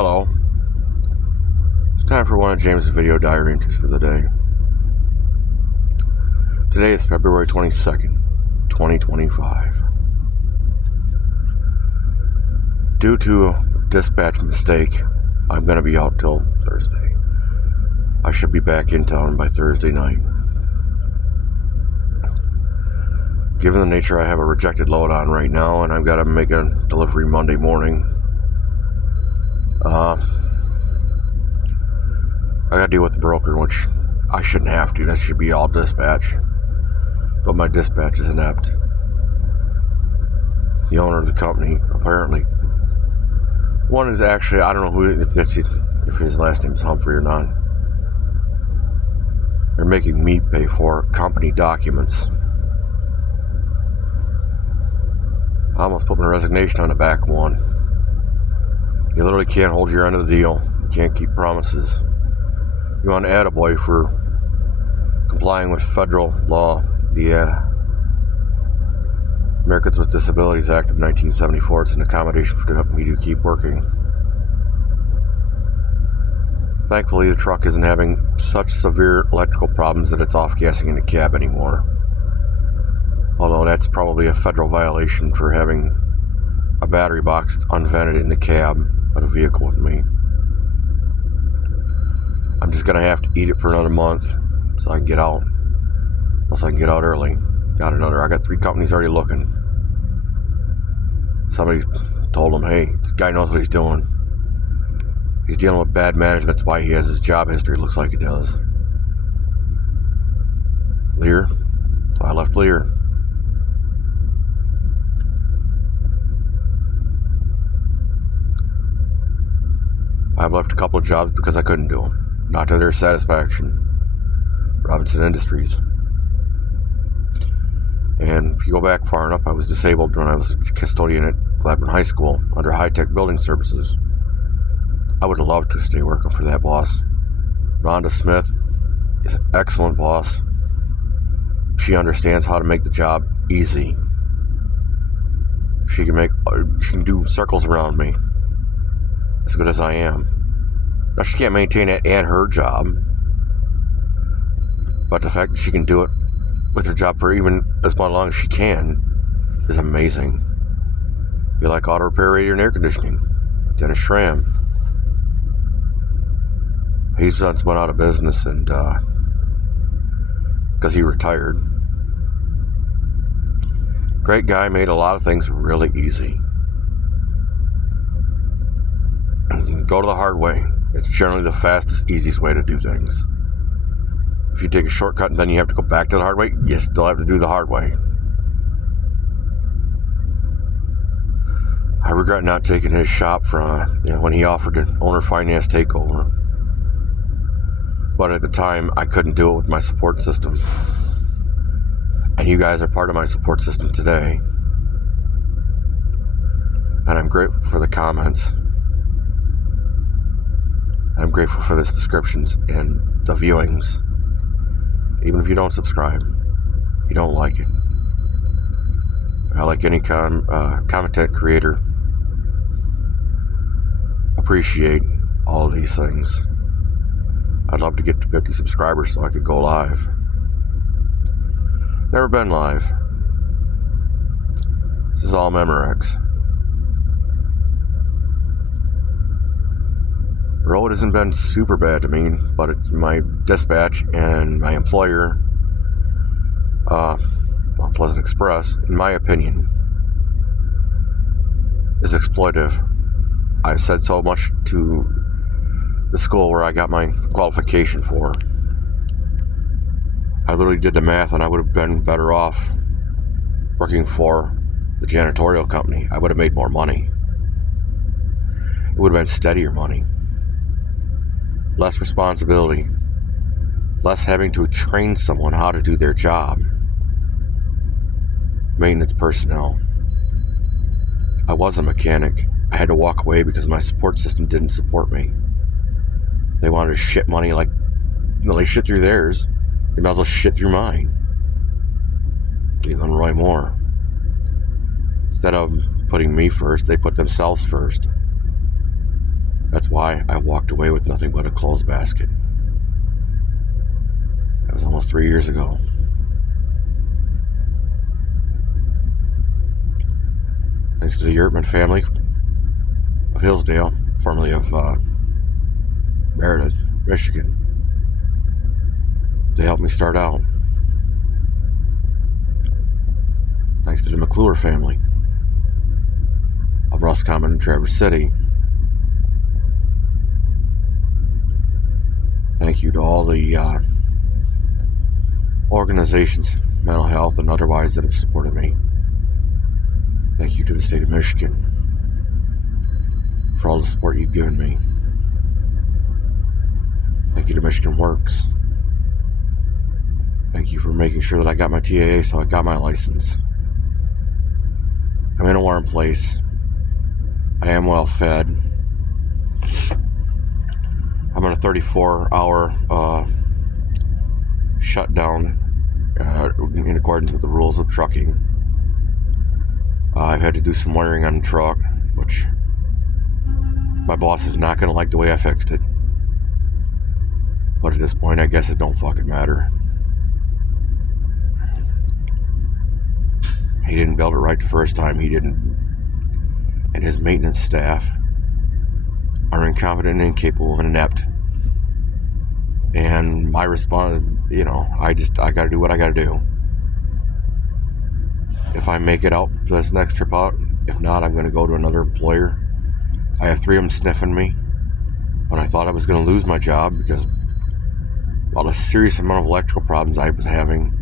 Hello. It's time for one of James' video diary entries for the day. Today is February 22nd, 2025. Due to a dispatch mistake, I'm going to be out till Thursday. I should be back in town by Thursday night. Given the nature, I have a rejected load on right now, and I've got to make a delivery Monday morning. I got to deal with the broker, which I shouldn't have to. That should be all dispatch. But my dispatch is inept. The owner of the company, apparently, one is actually, I don't know if his last name is Humphrey or not. They're making me pay for company documents. I almost put my resignation on the back one. You literally can't hold your end of the deal. You can't keep promises. You want an attaboy for complying with federal law, the Americans with Disabilities Act of 1974. It's an accommodation for me to keep working. Thankfully, the truck isn't having such severe electrical problems that it's off-gassing in the cab anymore. Although that's probably a federal violation for having a battery box that's unvented in the cab of a vehicle with me. I'm just going to have to eat it for another month so I can get out. Unless I can get out early. I got 3 companies already looking. Somebody told him, hey, this guy knows what he's doing. He's dealing with bad management. That's why he has his job history. Looks like he does. Lear. So I left Lear. I've left a couple of jobs because I couldn't do them. Not to their satisfaction. Robinson Industries. And if you go back far enough, I was disabled when I was a custodian at Gladwin High School under High-Tech Building Services. I would have loved to stay working for that boss. Rhonda Smith is an excellent boss. She understands how to make the job easy. She can do circles around me as good as I am. Now, she can't maintain it and her job, but the fact that she can do it with her job for even as long as she can is amazing. You like auto repair, radiator, and air conditioning. Dennis Schramm. He's went out of business and because he retired. Great guy, made a lot of things really easy. You can go to the hard way. It's generally the fastest, easiest way to do things. If you take a shortcut and then you have to go back to the hard way, you still have to do the hard way. I regret not taking his shop when he offered an owner finance takeover. But at the time, I couldn't do it with my support system. And you guys are part of my support system today. And I'm grateful for the comments. I'm grateful for the subscriptions and the viewings. Even if you don't subscribe, you don't like it. I like any content creator. Appreciate all of these things. I'd love to get to 50 subscribers so I could go live. Never been live. This is all Memorex. The road hasn't been super bad to me, but my dispatch and my employer, Pleasant Express, in my opinion, is exploitive. I've said so much to the school where I got my qualification for. I literally did the math and I would have been better off working for the janitorial company. I would have made more money. It would have been steadier money. Less responsibility, less having to train someone how to do their job. Maintenance personnel. I was a mechanic. I had to walk away because my support system didn't support me. They wanted to shit money like, they shit through theirs. They might as well shit through mine. Caitlin Roy Moore. Instead of putting me first, they put themselves first. That's why I walked away with nothing but a clothes basket. That was almost 3 years ago. Thanks to the Yurtman family of Hillsdale, formerly of Meredith, Michigan. They helped me start out. Thanks to the McClure family of Roscommon and Traverse City. Thank you to all the organizations, mental health and otherwise, that have supported me. Thank you to the state of Michigan for all the support you've given me. Thank you to Michigan Works. Thank you for making sure that I got my TAA so I got my license. I'm in a warm place. I am well fed. I'm on a 34-hour shutdown in accordance with the rules of trucking. I've had to do some wiring on the truck, which my boss is not going to like the way I fixed it. But at this point, I guess it don't fucking matter. He didn't build it right the first time. He didn't. And his maintenance staff are incompetent, incapable, and inept. And my response, I got to do what I got to do. If I make it out to this next trip out, if not, I'm going to go to another employer. I have 3 of them sniffing me. When I thought I was going to lose my job because, the serious amount of electrical problems I was having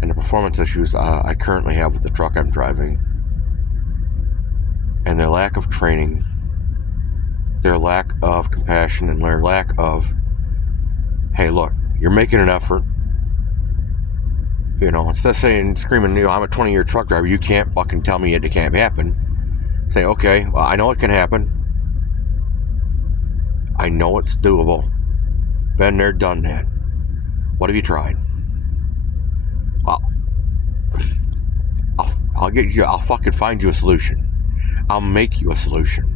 and the performance issues I currently have with the truck I'm driving, and their lack of training, their lack of compassion, and their lack of, hey, look, you're making an effort. Instead of screaming, I'm a 20-year truck driver, you can't fucking tell me it can't happen. Say, okay, well, I know it can happen. I know it's doable. Been there, done that. What have you tried? Well, I'll fucking find you a solution. I'll make you a solution.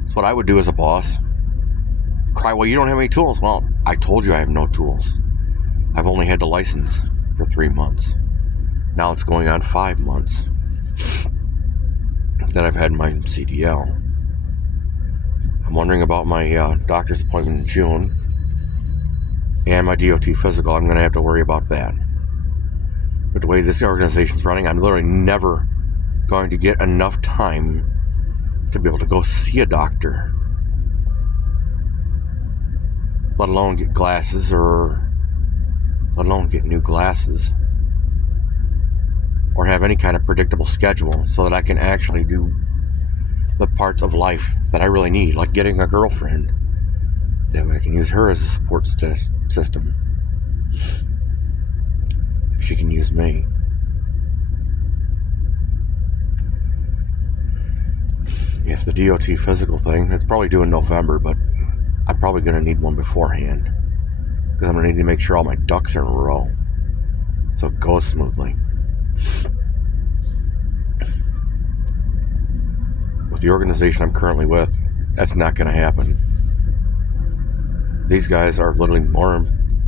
That's what I would do as a boss. Cry, well, you don't have any tools. Well, I told you I have no tools. I've only had the license for 3 months. Now it's going on 5 months that I've had my CDL. I'm wondering about my doctor's appointment in June and my DOT physical. I'm going to have to worry about that. But the way this organization's running, I'm literally never going to get enough time to be able to go see a doctor, let alone get glasses or let alone get new glasses or have any kind of predictable schedule so that I can actually do the parts of life that I really need, like getting a girlfriend. That way I can use her as a support system. She can use me. If the DOT physical thing, it's probably due in November, but I'm probably going to need one beforehand because I'm going to need to make sure all my ducks are in a row so it goes smoothly. With the organization I'm currently with, that's not going to happen. These guys are literally more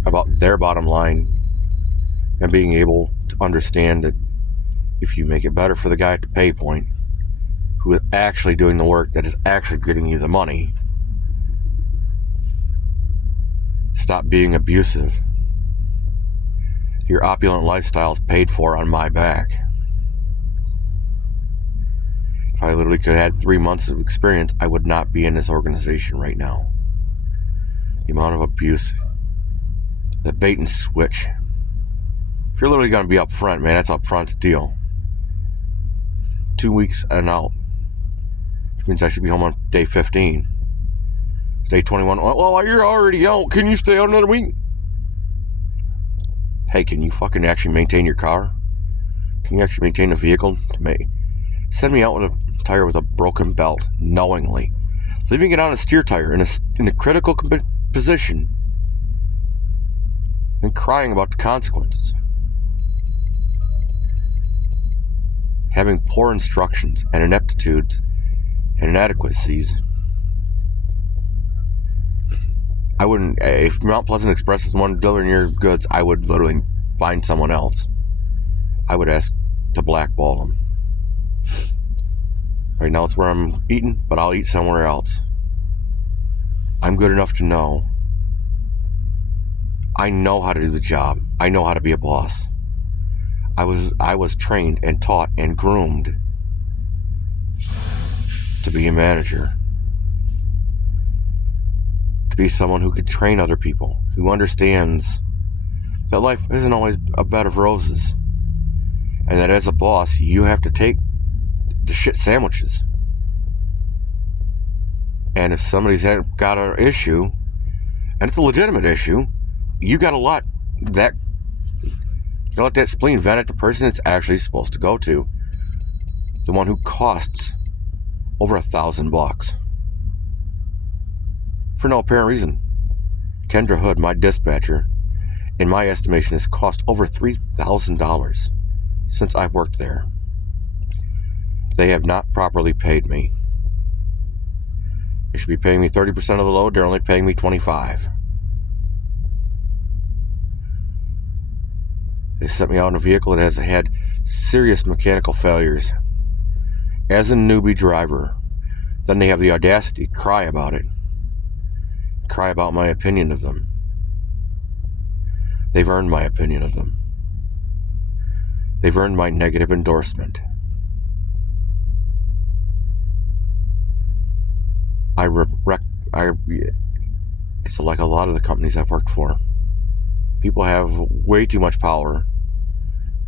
about their bottom line and being able to understand that if you make it better for the guy at the pay point who is actually doing the work that is actually getting you the money, stop being abusive. Your opulent lifestyle is paid for on my back. If I literally could have had 3 months of experience, I would not be in this organization right now. The amount of abuse, the bait and switch. If you're literally going to be up front, man, that's up front's deal. 2 weeks and out. Which means I should be home on day 15. It's day 21. Well, you're already out. Can you stay out another week? Hey, can you fucking actually maintain your car? Can you actually maintain a vehicle? Send me out with a tire with a broken belt, knowingly. Leaving it on a steer tire in a critical position and crying about the consequences. Having poor instructions and ineptitudes and inadequacies. I wouldn't, if Mount Pleasant Express is the one delivering your goods, I would literally find someone else. I would ask to blackball them. Right now it's where I'm eating, but I'll eat somewhere else. I'm good enough to know. I know how to do the job. I know how to be a boss. I was trained and taught and groomed to be a manager. To be someone who could train other people, who understands that life isn't always a bed of roses. And that as a boss, you have to take the shit sandwiches. And if somebody's got an issue, and it's a legitimate issue, you gotta let that spleen vent at the person it's actually supposed to go to. The one who costs over $1,000 for no apparent reason. Kendra Hood, my dispatcher, in my estimation, has cost over $3,000 since I've worked there. They have not properly paid me. They should be paying me 30% of the load. They're only paying me 25%. They sent me out in a vehicle that has had serious mechanical failures. As a newbie driver, then they have the audacity to cry about it. Cry about my opinion of them. They've earned my opinion of them. They've earned my negative endorsement. It's like a lot of the companies I've worked for. People have way too much power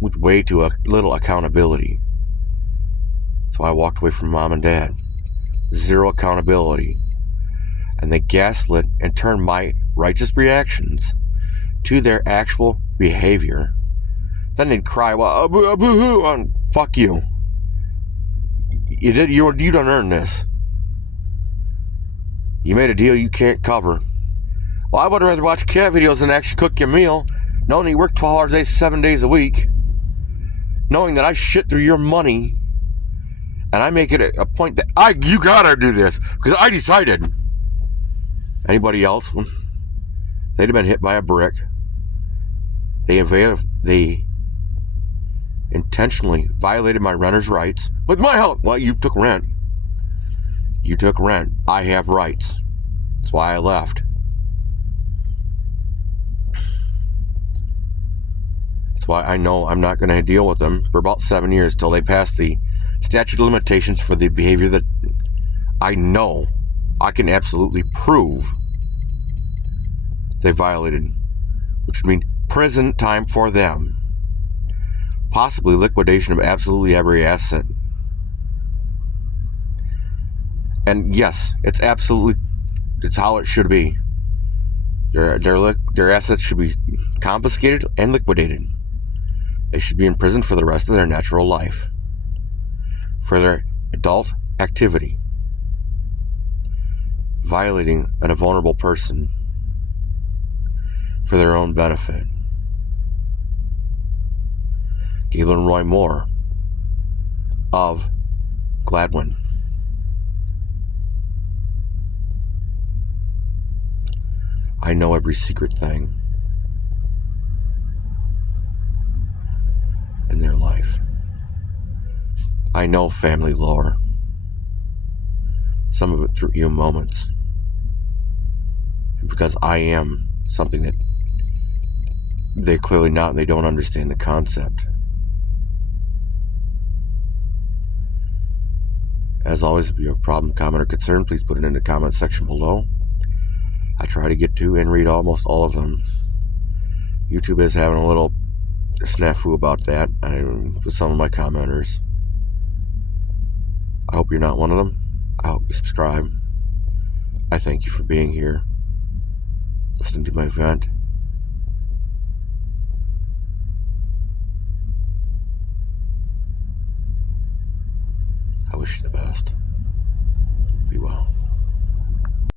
with way too little accountability. So I walked away from mom and dad. Zero accountability. And they gaslit and turned my righteous reactions to their actual behavior. Then they'd cry, well, boo-hoo, fuck you. You don't earn this. You made a deal you can't cover. Well, I would rather watch cat videos than actually cook your meal, knowing you work 12 hours a day, 7 days a week, knowing that I shit through your money, and I make it a point that you gotta do this because I decided. Anybody else, they'd have been hit by a brick. They intentionally violated my renter's rights with my help. Well, you took rent. You took rent. I have rights. That's why I left. That's why I know I'm not going to deal with them for about 7 years till they pass the statute of limitations for the behavior that I know I can absolutely prove they violated, which would mean prison time for them. Possibly liquidation of absolutely every asset. And yes, it's how it should be. Their assets should be confiscated and liquidated. They should be in prison for the rest of their natural life, for their adult activity, violating a vulnerable person for their own benefit. Galen Roy Moore of Gladwin. I know every secret thing in their life. I know family lore. Some of it through you moments. And because I am something that they're clearly not, and they don't understand the concept. As always, if you have a problem, comment, or concern, please put it in the comment section below. I try to get to and read almost all of them. YouTube is having a little snafu about that with some of my commenters. I hope you're not one of them. I hope you subscribe. I thank you for being here, listening to my vent. I wish you the best. Be well.